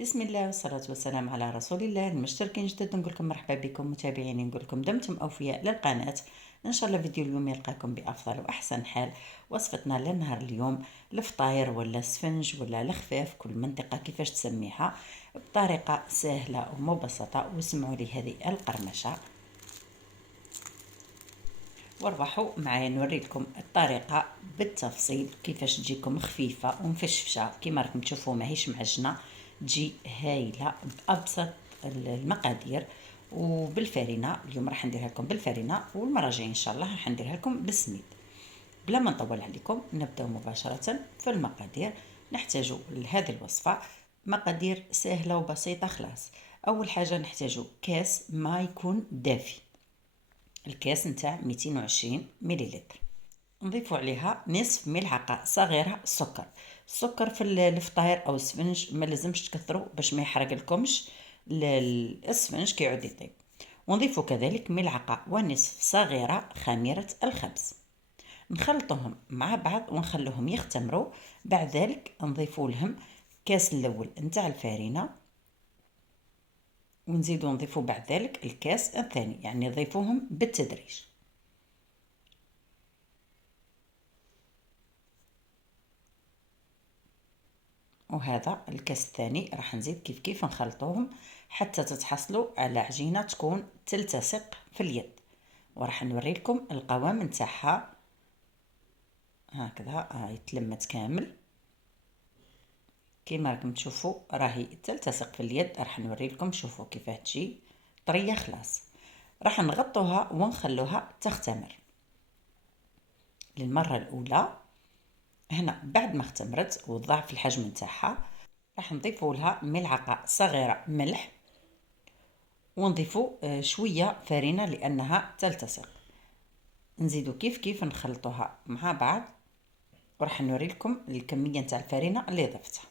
بسم الله والصلاة والسلام على رسول الله. المشتركين جدد نقول لكم مرحبا بكم، متابعيني نقول لكم دمتم أوفياء للقناة. إن شاء الله فيديو اليوم يلقاكم بأفضل وأحسن حال. وصفتنا للنهار اليوم الفطاير ولا السفنج ولا الخفاف، كل منطقة كيفاش تسميها، بطريقة سهلة ومبسطة. واسمعوا لي هذه القرمشة واربحوا معايا نوري لكم الطريقة بالتفصيل كيفاش تجيكم خفيفة ومفشفشة. كيما راكم تشوفوا ماهيش معجنة، تجي هايلة بأبسط المقادير وبالفارينة. اليوم راح نديرها لكم بالفارينة، والمرة الجاية ان شاء الله راح نديرها لكم بالسميد. بلا ما نطول عليكم نبداو مباشرة في المقادير. نحتاج لهذه الوصفة مقادير سهلة وبسيطة خلاص. اول حاجة نحتاج كاس ما يكون دافي، الكاس نتاع 220 مليلتر. نضيفوا عليها نصف ملعقه صغيره سكر. السكر في الفطاير او السفنج ما لازمش تكثروا باش ما يحرق لكمش السفنج كي يعود يطيب. ونضيفوا كذلك ملعقه ونصف صغيره خميره الخبز. نخلطهم مع بعض ونخلوهم يختمروا. بعد ذلك نضيفوا لهم كاس الاول نتاع الفارينه، ونزيدوا نضيفوا بعد ذلك الكاس الثاني، يعني نضيفوهم بالتدريج. وهذا الكاس الثاني راح نزيد كيف كيف نخلطوهم حتى تتحصلوا على عجينه تكون تلتصق في اليد. وراح نوري لكم القوام نتاعها هكذا. هاي تلمت كامل كيما راكم تشوفوا، راهي تلتصق في اليد. راح نوري لكم شوفوا كيفاه تجي طريه خلاص. راح نغطوها ونخلوها تختمر للمره الاولى. هنا بعد ما اختمرت وضاعف الحجم نتاعها، راح نضيفوا لها ملعقه صغيره ملح، ونضيفوا شويه فرينه لانها تلتصق. نزيدو كيف كيف نخلطوها مع بعض، وراح نوري لكم الكميه نتاع الفرينه اللي ضفتها.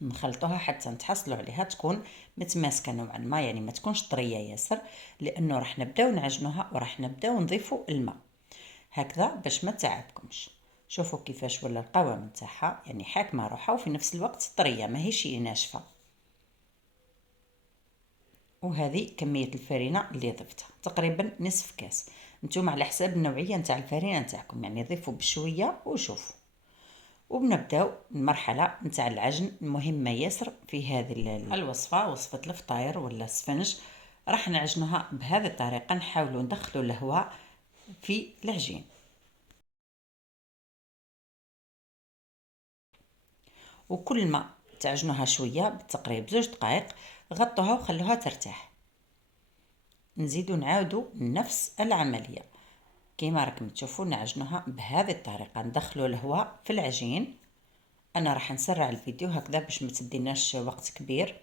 نخلطوها حتى نتحصلوا عليها تكون متماسكه نوعا ما، يعني ما تكونش طريه ياسر، لانه راح نبداو نعجنوها وراح نبداو نضيفوا الماء هكذا باش ما تعبكمش. شوفوا كيفاش ولا القوام نتاعها، يعني حاكمه روحها وفي نفس الوقت طريه ماهيش ناشفه. وهذه كميه الفرينه اللي ضفتها تقريبا نصف كاس. نتوما على حساب النوعيه نتاع الفرينه نتاعكم، يعني ضيفوا بشويه وشوفوا. وبنبداو المرحله نتاع العجن المهمه ياسر في هذه الوصفه، وصفه الفطاير ولا السفنج. راح نعجنوها بهذه الطريقه، نحاولوا ندخلوا الهواء في العجين. وكل ما تعجنوها شويه بالتقريب 2 دقائق غطوها وخلوها ترتاح. نزيدو نعاودو نفس العمليه كيما راكم تشوفوا، نعجنوها بهذه الطريقه، ندخلوا الهواء في العجين. انا راح نسرع الفيديو هكذا باش ما تديناش وقت كبير.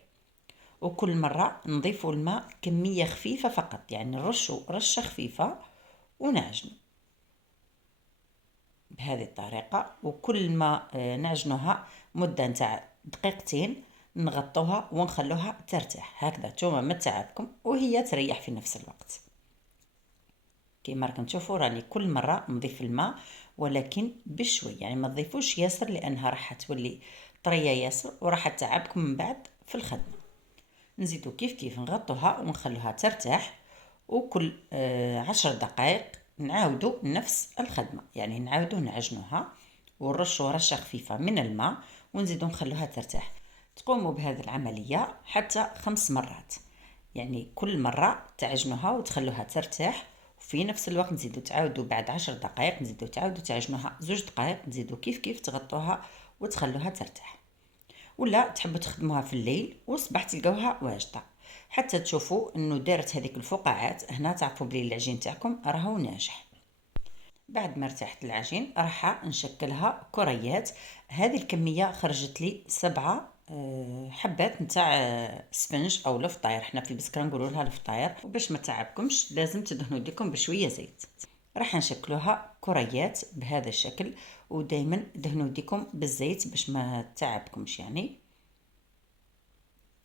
وكل مره نضيفوا الماء كميه خفيفه فقط، يعني نرشوا رشه خفيفه ونعجنوا بهذه الطريقه. وكل ما نعجنوها مده نتاع دقيقتين نغطوها ونخلوها ترتاح هكذا. نتوما ما تعبكم وهي تريح في نفس الوقت. كيما راكم تشوفوا راني كل مره نضيف الماء ولكن بشوي، يعني ما تضيفوش ياسر لانها راح تولي طريه ياسر وراح تعبكم من بعد في الخدمه. نزيدو كيف كيف نغطوها ونخلوها ترتاح. وكل 10 دقائق نعاودو نفس الخدمه، يعني نعاودو نعجنوها ونرشو رشه خفيفه من الماء ونزيدو نخلوها ترتاح. تقوموا بهذه العمليه حتى 5 مرات، يعني كل مرة تعجنوها وتخلوها ترتاح. وفي نفس الوقت نزيدو تعاودوا بعد 10 دقائق نزيدو تعاودوا تعجنوها 2 دقائق، نزيدو كيف كيف تغطوها وتخلوها ترتاح. ولا تحبوا تخدموها في الليل والصباح تلقاوها واجدة حتى تشوفوا انه دارت هذيك الفقاعات. هنا تعرفوا بلي العجين تاعكم راهو ناجح. بعد ما ارتاحت العجين راح نشكلها كريات. هذه الكمية خرجت لي 7 حبات نتاع سفنج او الفطاير. حنا في بسكرة نقولوا لها الفطاير، وباش ما تعبكمش لازم تدهنوا يديكم بشويه زيت. راح نشكلوها كريات بهذا الشكل، ودائما دهنوا يديكم بالزيت باش ما تعبكمش يعني.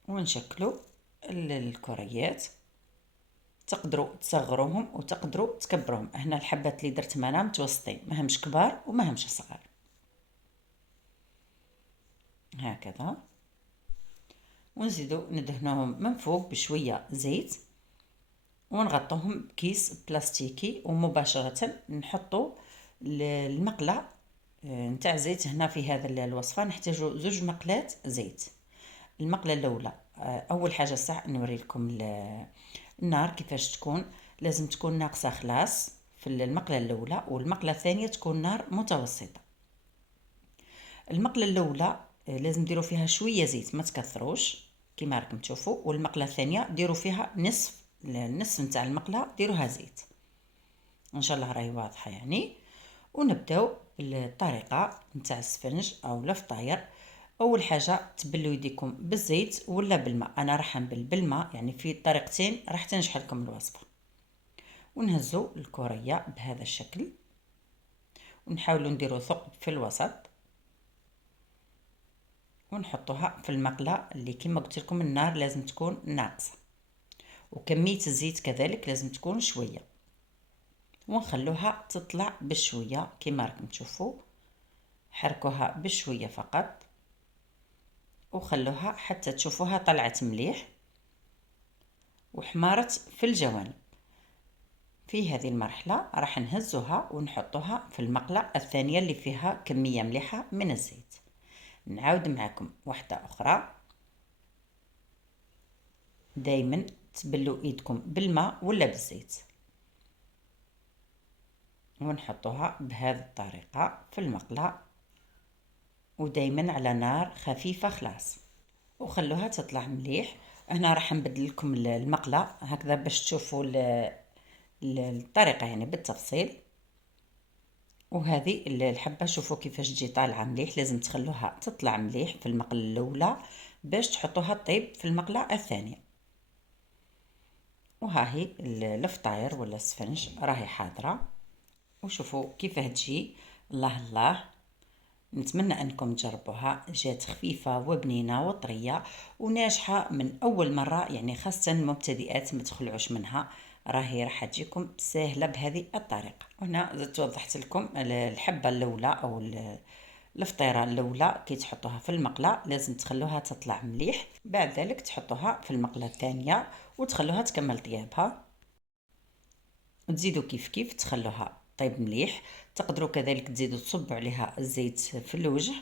ونشكلوا الكريات، تقدروا تصغروهم وتقدروا تكبروهم. هنا الحبات اللي درتهم انا متوسطين، ما همش كبار وما همش صغار هكذا. ونزيدو ندهنوهم من فوق بشويه زيت، ونغطوهم بكيس بلاستيكي، ومباشره نحطو المقله نتاع زيت. هنا في هذا الوصفه نحتاجو 2 مقلات زيت. المقله الاولى اول حاجه صح نوري لكم النار كيفاش تكون. لازم تكون ناقصه خلاص في المقله الاولى، والمقله الثانيه تكون نار متوسطه. المقله الاولى لازم ديروا فيها شويه زيت، ما تكثروش كيما راكم تشوفوا. والمقله الثانيه ديروا فيها النصف نتاع المقله ديروها زيت. ان شاء الله راهي واضحه يعني. ونبداو بالطريقه نتاع السفنج او الفطاير. اول حاجه تبلوا يديكم بالزيت ولا بالماء. انا راح نبل بالماء، يعني في طريقتين راح تنجح لكم الوصفه. ونهزوا الكوريه بهذا الشكل، ونحاولوا نديروا ثقب في الوسط، ونحطوها في المقله اللي كما قلت لكم النار لازم تكون ناقصه، وكميه الزيت كذلك لازم تكون شويه. ونخلوها تطلع بشويه كما راكم تشوفوا. حركوها بشويه فقط، وخلوها حتى تشوفوها طلعت مليح وحمارت في الجوانب. في هذه المرحلة راح نهزوها ونحطوها في المقلة الثانية اللي فيها كمية مليحة من الزيت. نعاود معكم واحدة أخرى. دايما تبلوا ايدكم بالماء ولا بالزيت، ونحطوها بهذه الطريقة في المقلة، ودايما على نار خفيفة خلاص، وخلوها تطلع مليح. هنا راح نبدل لكم المقلة هكذا باش تشوفوا الطريقة يعني بالتفصيل. وهذه الحبة شوفوا كيفاش تجي طالعة مليح. لازم تخلوها تطلع مليح في المقلة الأولى باش تحطوها طيب في المقلة الثانية. وها هي الفطاير ولا السفنج راهي حاضرة، وشوفوا كيفاه تجي. الله الله، نتمنى انكم تجربوها. جات خفيفة وبنينة وطرية وناجحة من اول مرة، يعني خاصة المبتدئات ما تخلعوش منها. راهي راح تجيكم سهلة بهذه الطريقة. هنا زدت وضحت لكم الحبة الاولى او الفطيرة الاولى كي تحطوها في المقلة لازم تخلوها تطلع مليح. بعد ذلك تحطوها في المقلة الثانية وتخلوها تكمل طيابها، وتزيدوا كيف تخلوها طيب مليح. تقدروا كذلك تزيدوا تصبوا عليها الزيت في الوجه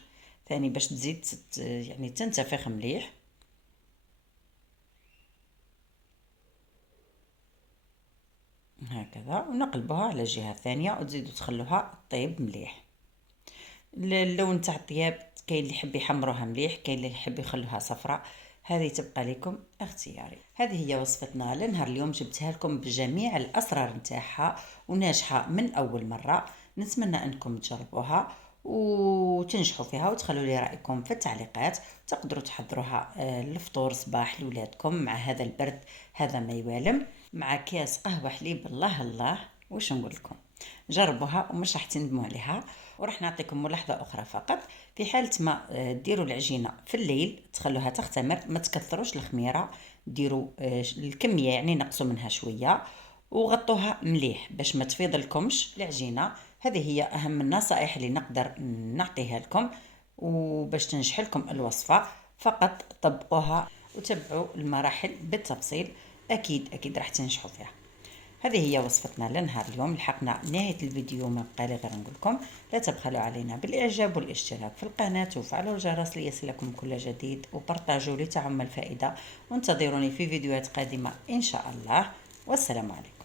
ثاني باش تزيد يعني تنتفخ مليح. هكذا، ونقلبوها على الجهه الثانيه وتزيدوا تخلوها طيب مليح. اللون تاع الطياب كاين اللي يحب يحمروها مليح، كاين اللي يحب يخلوها صفراء، هذه تبقى لكم اختياري. هذه هي وصفتنا لنهار اليوم، جبتها لكم بجميع الاسرار نتاعها وناجحه من اول مره. نتمنى انكم تجربوها وتنجحوا فيها وتخلوا لي رايكم في التعليقات. تقدروا تحضروها الفطور صباح لولادكم مع هذا البرد، هذا ما يوالم مع كاس قهوه حليب. الله الله، واش نقول لكم، جربوها ومش راح تندموا عليها. وراح نعطيكم ملاحظه اخرى فقط. في حاله ما ديروا العجينه في الليل تخلوها تختمر، ما تكثروش الخميره، ديروا الكميه يعني نقصوا منها شويه وغطوها مليح باش ما تفيض لكمش العجينه. هذه هي اهم النصائح اللي نقدر نعطيها لكم وباش تنجح لكم الوصفه. فقط طبقوها وتبعوا المراحل بالتفصيل، اكيد راح تنجحوا فيها. هذه هي وصفتنا لنهار اليوم. لحقنا نهاية الفيديو، ما بقى لي غير نقول لكم لا تبخلوا علينا بالإعجاب والاشتراك في القناة وفعلوا الجرس ليصلكم كل جديد، وبرتاجوا لتعم الفائدة. وانتظروني في فيديوهات قادمة إن شاء الله، والسلام عليكم.